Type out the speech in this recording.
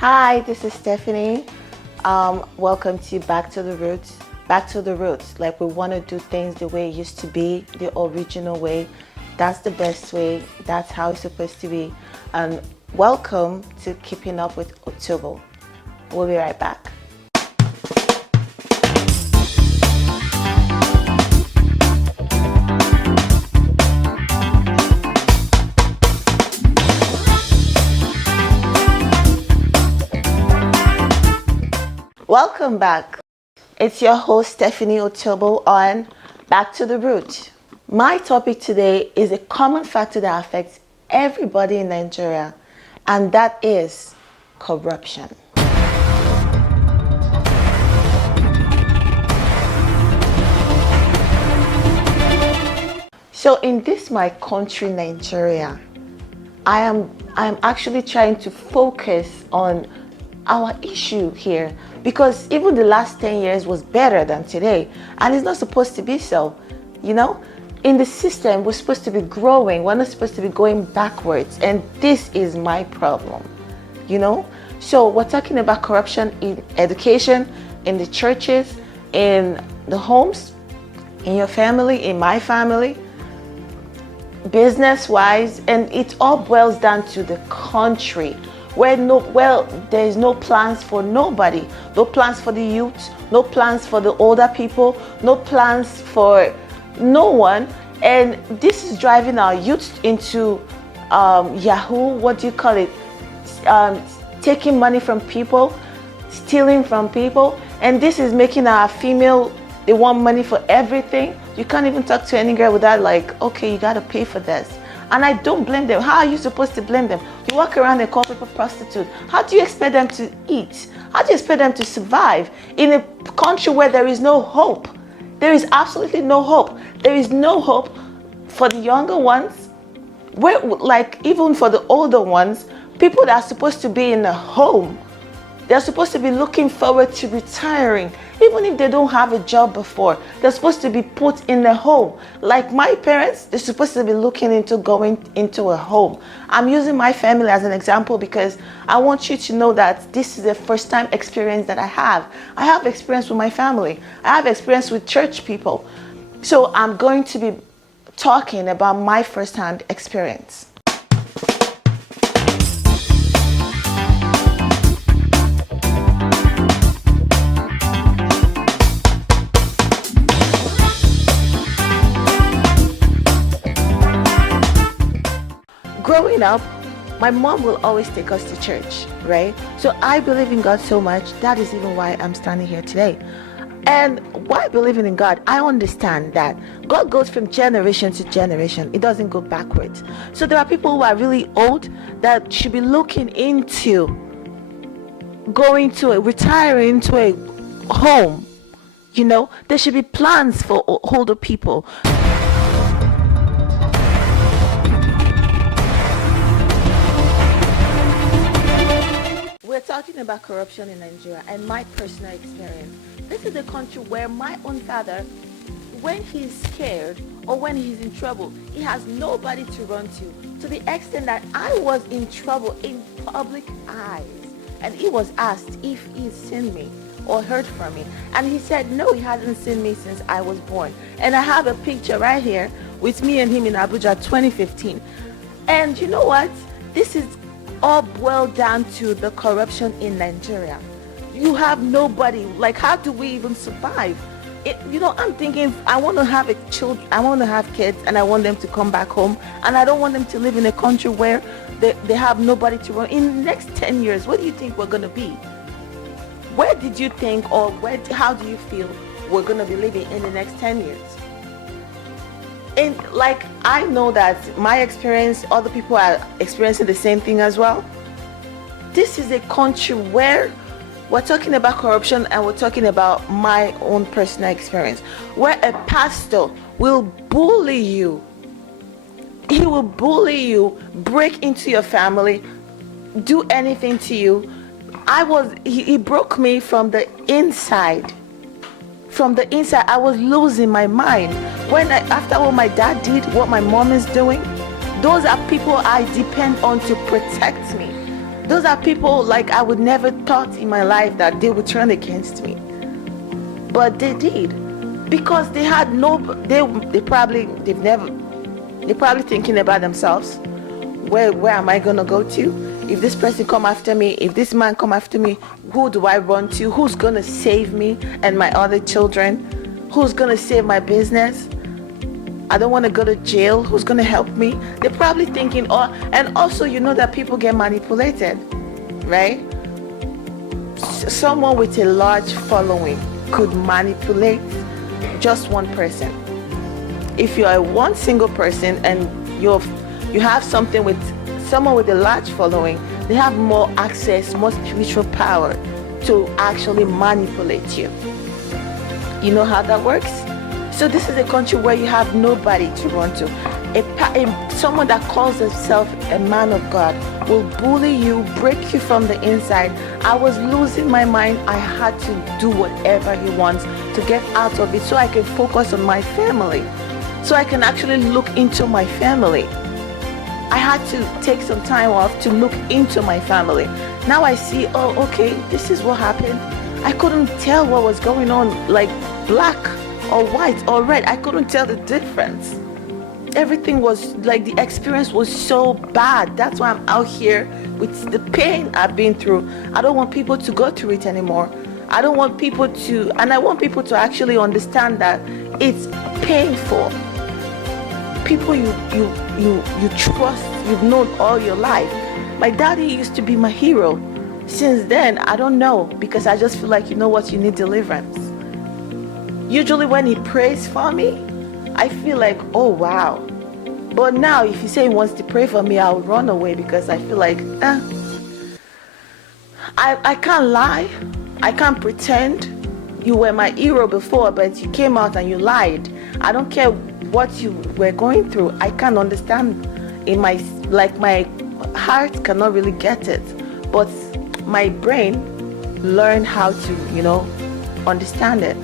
Hi, this is Stephanie. Welcome to Back to the Roots. Back to the roots. Like we want to do things the way it used to be, the original way. That's the best way. That's how it's supposed to be. And welcome to Keeping Up with Otobo. We'll be right back. Welcome back. It's your host Stephanie Otobo on Back to the Root. My topic today is a common factor that affects everybody in Nigeria, and that is corruption. So in this my country, Nigeria, I'm actually trying to focus on our issue here, because even the last 10 years was better than today, and it's not supposed to be so. In the system, we're supposed to be growing, we're not supposed to be going backwards, and this is my problem. So we're talking about corruption in education, in the churches, in the homes, in your family, in my family, business wise, and it all boils down to the country where there is no plans for nobody, no plans for the youth, no plans for the older people, no plans for no one. And this is driving our youth into taking money from people, stealing from people. And this is making our female, they want money for everything. You can't even talk to any girl without okay, you gotta pay for this. And I don't blame them. How are you supposed to blame them? You walk around and call people prostitute. How do you expect them to eat? How do you expect them to survive in a country where there is no hope? There is absolutely no hope. There is no hope for the younger ones. Even for the older ones, people that are supposed to be in a home, they're supposed to be looking forward to retiring. Even if they don't have a job before, they're supposed to be put in a home. Like my parents, they're supposed to be looking into going into a home. I'm using my family as an example because I want you to know that this is a first time experience that I have. I have experience with my family. I have experience with church people. So I'm going to be talking about my first hand experience. Growing up, my mom will always take us to church, right? So I believe in God so much. That is even why I'm standing here today. And why believing in God, I understand that God goes from generation to generation. It doesn't go backwards. So there are people who are really old that should be looking into retiring to a home. There should be plans for older people. We're talking about corruption in Nigeria and my personal experience. This is a country where my own father, when he's scared or when he's in trouble, he has nobody to run to the extent that I was in trouble in public eyes. And he was asked if he'd seen me or heard from me. And he said, no, he hasn't seen me since I was born. And I have a picture right here with me and him in Abuja 2015. And you know what? This is all boiled down to the corruption in Nigeria. You have nobody. How do we even survive? I'm thinking I want to have I want to have kids, and I want them to come back home, and I don't want them to live in a country where they have nobody to run. In the next 10 years, what do you think we're going to be? Where did you think, or how do you feel we're going to be living in the next 10 years? And I know that my experience, other people are experiencing the same thing as well. This is a country where we're talking about corruption, and we're talking about my own personal experience, where a pastor will bully you. He will bully you, break into your family, do anything to you. He broke me from the inside. From the inside, I was losing my mind. After what my dad did, what my mom is doing, those are people I depend on to protect me. Those are people like I would never thought in my life that they would turn against me. But they did. Because they had no, they probably, they're probably thinking about themselves. Where am I gonna go to? If this person come after me, if this man come after me, who do I run to? Who's gonna save me and my other children? Who's gonna save my business? I don't want to go to jail. Who's gonna help me? They're probably thinking, oh, and also you know that people get manipulated, right? Someone with a large following could manipulate just one person. If you are one single person and you have something with someone with a large following, they have more access, more spiritual power to actually manipulate you. You know how that works? So this is a country where you have nobody to run to. Someone that calls himself a man of God will bully you, break you from the inside. I was losing my mind. I had to do whatever he wants to get out of it so I can focus on my family, so I can actually look into my family. I had to take some time off to look into my family. Now I see, oh, okay, this is what happened. I couldn't tell what was going on, like black or white or red. I couldn't tell the difference. Everything was like, the experience was so bad. That's why I'm out here with the pain I've been through. I don't want people to go through it anymore. I don't want people to, and I want people to actually understand that it's painful. People you trust, you've known all your life. My daddy used to be my hero. Since then, I don't know, because I just feel like, you know what, you need deliverance. Usually when he prays for me, I feel like, oh wow. But now if he say he wants to pray for me, I'll run away, because I feel like, I can't lie. I can't pretend. You were my hero before, but you came out and you lied. I don't care what you were going through. I can't understand. My heart cannot really get it. But my brain learned how to, understand it.